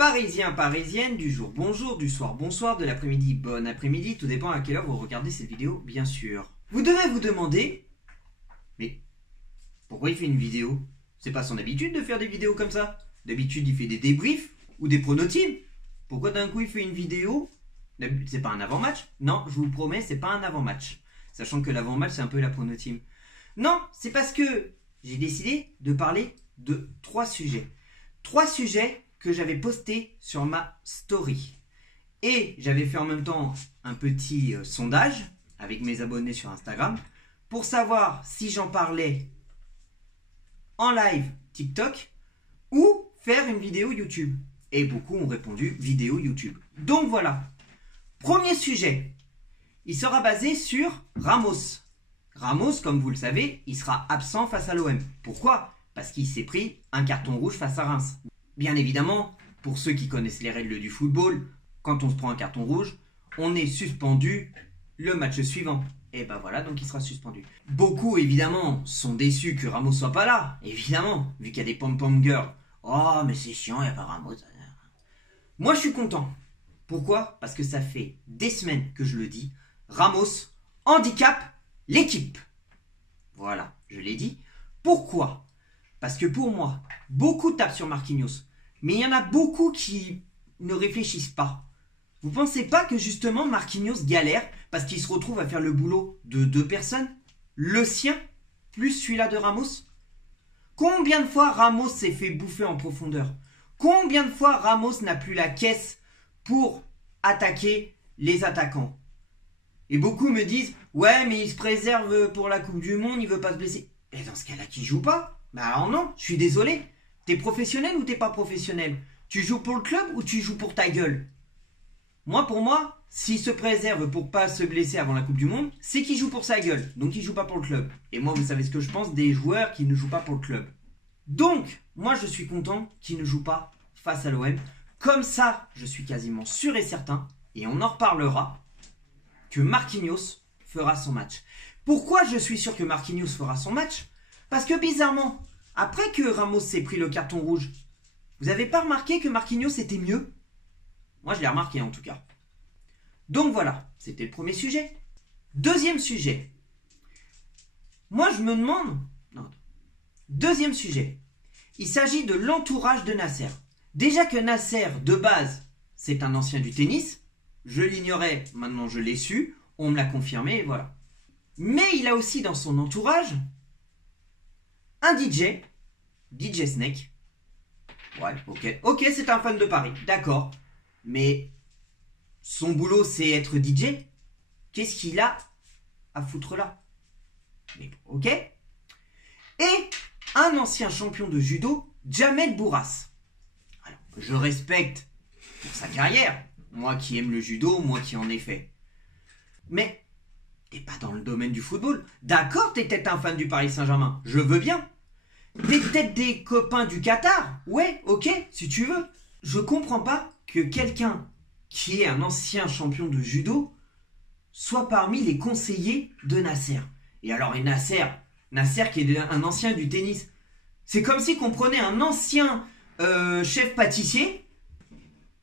Parisiens, parisiennes, du jour bonjour, du soir bonsoir, de l'après-midi bon après-midi, tout dépend à quelle heure vous regardez cette vidéo, bien sûr. Vous devez vous demander, mais pourquoi il fait une vidéo? C'est pas son habitude de faire des vidéos comme ça. D'habitude il fait des débriefs ou des pronotimes. Pourquoi d'un coup il fait une vidéo? C'est pas un avant-match? Non, je vous promets, c'est pas un avant-match. Sachant que l'avant-match c'est un peu la pronotime. Non, c'est parce que j'ai décidé de parler de trois sujets. Trois sujets que j'avais postés sur ma story. Et j'avais fait en même temps un petit sondage avec mes abonnés sur Instagram pour savoir si j'en parlais en live TikTok ou faire une vidéo YouTube. Et beaucoup ont répondu vidéo YouTube. Donc voilà. Premier sujet. Il sera basé sur Ramos. Ramos, comme vous le savez, il sera absent face à l'OM. Pourquoi? Parce qu'il s'est pris un carton rouge face à Reims. Bien évidemment, pour ceux qui connaissent les règles du football, quand on se prend un carton rouge, on est suspendu le match suivant. Et ben voilà, donc il sera suspendu. Beaucoup, évidemment, sont déçus que Ramos soit pas là. Évidemment, vu qu'il y a des pom-pom girls. Oh, mais c'est chiant, il n'y a pas Ramos. Moi, je suis content. Pourquoi? Parce que ça fait des semaines que je le dis. Ramos handicape l'équipe. Voilà, je l'ai dit. Pourquoi? Parce que pour moi, beaucoup tapent sur Marquinhos. Mais il y en a beaucoup qui ne réfléchissent pas. Vous pensez pas que justement Marquinhos galère parce qu'il se retrouve à faire le boulot de deux personnes? Le sien, plus celui-là de Ramos? Combien de fois Ramos s'est fait bouffer en profondeur? Combien de fois Ramos n'a plus la caisse pour attaquer les attaquants? Et beaucoup me disent, ouais mais il se préserve pour la Coupe du Monde, il veut pas se blesser. Et dans ce cas-là, qui joue pas? Bah alors non, je suis désolé. T'es professionnel ou t'es pas professionnel? Tu joues pour le club ou tu joues pour ta gueule? Moi, pour moi, s'il se préserve pour pas se blesser avant la Coupe du Monde, c'est qu'il joue pour sa gueule. Donc il joue pas pour le club. Et moi, vous savez ce que je pense des joueurs qui ne jouent pas pour le club. Donc, moi, je suis content qu'il ne joue pas face à l'OM. Comme ça, je suis quasiment sûr et certain, et on en reparlera, que Marquinhos fera son match. Pourquoi je suis sûr que Marquinhos fera son match? Parce que bizarrement, après que Ramos s'est pris le carton rouge, vous n'avez pas remarqué que Marquinhos était mieux? Moi, je l'ai remarqué en tout cas. Donc voilà, c'était le premier sujet. Deuxième sujet. Moi, je me demande... Non. Deuxième sujet. Il s'agit de l'entourage de Nasser. Déjà que Nasser, de base, c'est un ancien du tennis. Je l'ignorais, maintenant je l'ai su. On me l'a confirmé et voilà. Mais il a aussi dans son entourage un DJ, DJ Snake. Ouais, ok, c'est un fan de Paris, d'accord. Mais son boulot, c'est être DJ. Qu'est-ce qu'il a à foutre là? Mais ok. Et un ancien champion de judo, Jamel Bourras. Alors, je respecte pour sa carrière. Moi qui aime le judo, moi qui en ai fait. Mais t'es pas dans le domaine du football. D'accord, t'es peut-être un fan du Paris Saint-Germain. Je veux bien. T'es peut-être des copains du Qatar. Ouais, ok, si tu veux. Je comprends pas que quelqu'un qui est un ancien champion de judo soit parmi les conseillers de Nasser. Et alors, Nasser qui est un ancien du tennis. C'est comme si qu'on prenait un ancien chef pâtissier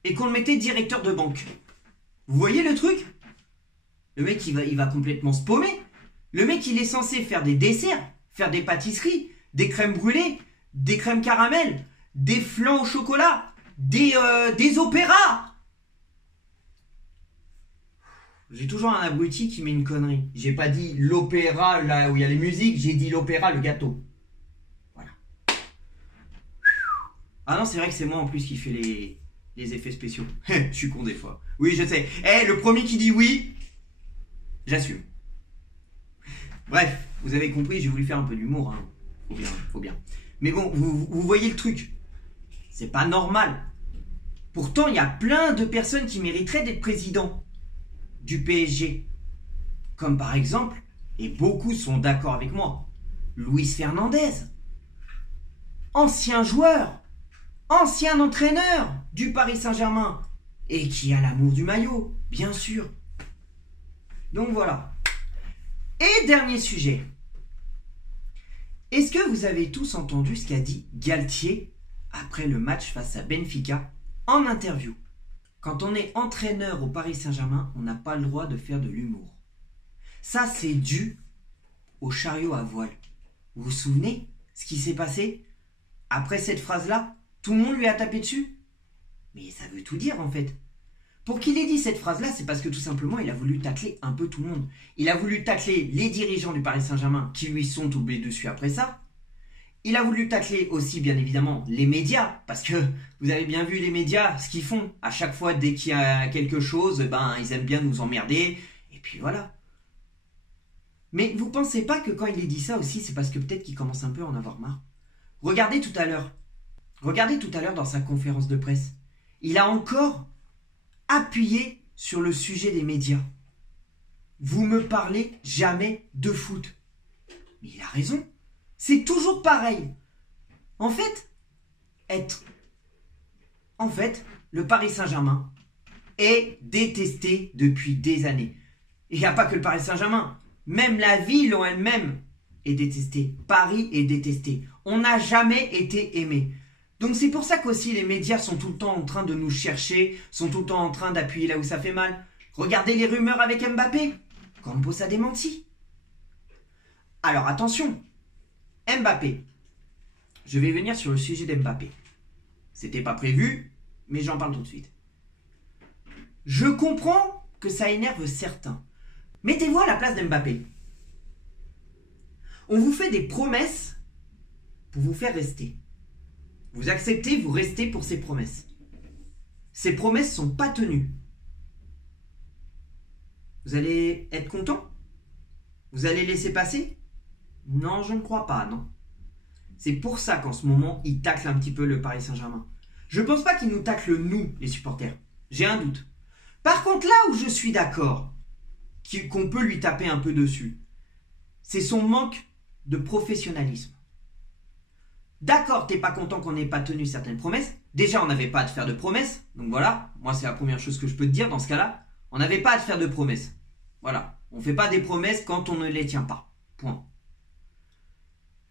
et qu'on le mettait directeur de banque. Vous voyez le truc? Le mec, il va complètement se paumer. Le mec, il est censé faire des desserts, faire des pâtisseries, des crèmes brûlées, des crèmes caramel, des flans au chocolat, des opéras. J'ai toujours un abruti qui met une connerie. J'ai pas dit l'opéra là où il y a les musiques, j'ai dit l'opéra, le gâteau. Voilà. Ah non, c'est vrai que c'est moi en plus qui fait les effets spéciaux. Je suis con des fois. Oui, je sais. Le premier qui dit oui, j'assume. Bref, vous avez compris, j'ai voulu faire un peu d'humour. Hein. Faut bien. Mais bon, vous voyez le truc. C'est pas normal. Pourtant, il y a plein de personnes qui mériteraient d'être président du PSG. Comme par exemple, et beaucoup sont d'accord avec moi, Luis Fernandez. Ancien joueur, ancien entraîneur du Paris Saint-Germain. Et qui a l'amour du maillot, bien sûr. Donc voilà. Et dernier sujet. Est-ce que vous avez tous entendu ce qu'a dit Galtier après le match face à Benfica En interview, quand on est entraîneur au Paris Saint-Germain, on n'a pas le droit de faire de l'humour. Ça, c'est dû au chariot à voile. Vous vous souvenez ce qui s'est passé? Après cette phrase-là, tout le monde lui a tapé dessus. Mais ça veut tout dire en fait. Pour qu'il ait dit cette phrase-là, c'est parce que tout simplement, il a voulu tacler un peu tout le monde. Il a voulu tacler les dirigeants du Paris Saint-Germain qui lui sont tombés dessus après ça. Il a voulu tacler aussi, bien évidemment, les médias. Parce que vous avez bien vu les médias, ce qu'ils font. À chaque fois, dès qu'il y a quelque chose, ils aiment bien nous emmerder. Et puis voilà. Mais vous pensez pas que quand il ait dit ça aussi, c'est parce que peut-être qu'il commence un peu à en avoir marre? Regardez tout à l'heure. Regardez tout à l'heure dans sa conférence de presse. Il a encore appuyé sur le sujet des médias. Vous me parlez jamais de foot. Mais il a raison. C'est toujours pareil. En fait, le Paris Saint-Germain est détesté depuis des années. Il n'y a pas que le Paris Saint-Germain. Même la ville en elle-même est détestée. Paris est détesté. On n'a jamais été aimé. Donc c'est pour ça qu'aussi les médias sont tout le temps en train de nous chercher, sont tout le temps en train d'appuyer là où ça fait mal. Regardez les rumeurs avec Mbappé. Campos a démenti. Alors attention, Mbappé. Je vais venir sur le sujet d'Mbappé. C'était pas prévu, mais j'en parle tout de suite. Je comprends que ça énerve certains. Mettez-vous à la place d'Mbappé. On vous fait des promesses pour vous faire rester. Vous acceptez, vous restez pour ces promesses. Ces promesses ne sont pas tenues. Vous allez être content? Vous allez laisser passer? Non, je ne crois pas, non. C'est pour ça qu'en ce moment, il tacle un petit peu le Paris Saint-Germain. Je ne pense pas qu'il nous tacle nous, les supporters. J'ai un doute. Par contre, là où je suis d'accord, qu'on peut lui taper un peu dessus, c'est son manque de professionnalisme. D'accord, t'es pas content qu'on n'ait pas tenu certaines promesses. Déjà, on n'avait pas à te faire de promesses. Donc voilà, moi c'est la première chose que je peux te dire dans ce cas-là. On n'avait pas à te faire de promesses. Voilà, on ne fait pas des promesses quand on ne les tient pas. Point.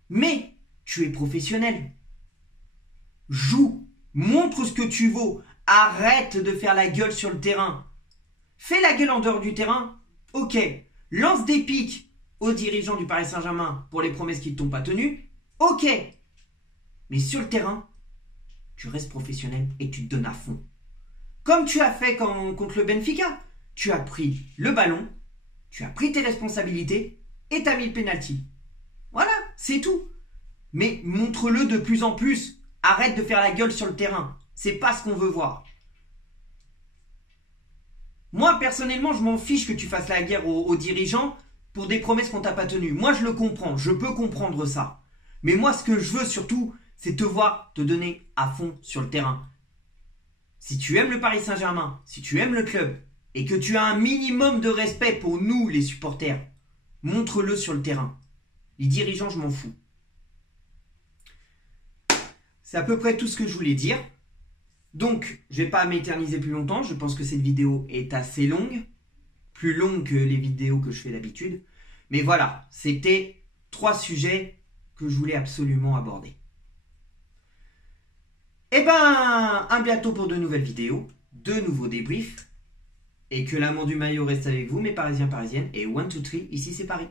Mais tu es professionnel. Joue, montre ce que tu vaux. Arrête de faire la gueule sur le terrain. Fais la gueule en dehors du terrain. Ok, lance des pics aux dirigeants du Paris Saint-Germain pour les promesses qui ne t'ont pas tenues. Ok. Mais sur le terrain, tu restes professionnel et tu te donnes à fond. Comme tu as fait contre le Benfica. Tu as pris le ballon, tu as pris tes responsabilités et tu as mis le penalty. Voilà, c'est tout. Mais montre-le de plus en plus. Arrête de faire la gueule sur le terrain. C'est pas ce qu'on veut voir. Moi, personnellement, je m'en fiche que tu fasses la guerre aux dirigeants pour des promesses qu'on t'a pas tenues. Moi, je le comprends. Je peux comprendre ça. Mais moi, ce que je veux surtout, c'est te voir te donner à fond sur le terrain. Si tu aimes le Paris Saint-Germain, si tu aimes le club, et que tu as un minimum de respect pour nous, les supporters, montre-le sur le terrain. Les dirigeants, je m'en fous. C'est à peu près tout ce que je voulais dire. Donc, je ne vais pas m'éterniser plus longtemps. Je pense que cette vidéo est assez longue. Plus longue que les vidéos que je fais d'habitude. Mais voilà, c'était 3 sujets que je voulais absolument aborder. Eh ben, à bientôt pour de nouvelles vidéos, de nouveaux débriefs. Et que l'amour du maillot reste avec vous, mes Parisiens, Parisiennes. Et 1, 2, 3, ici c'est Paris.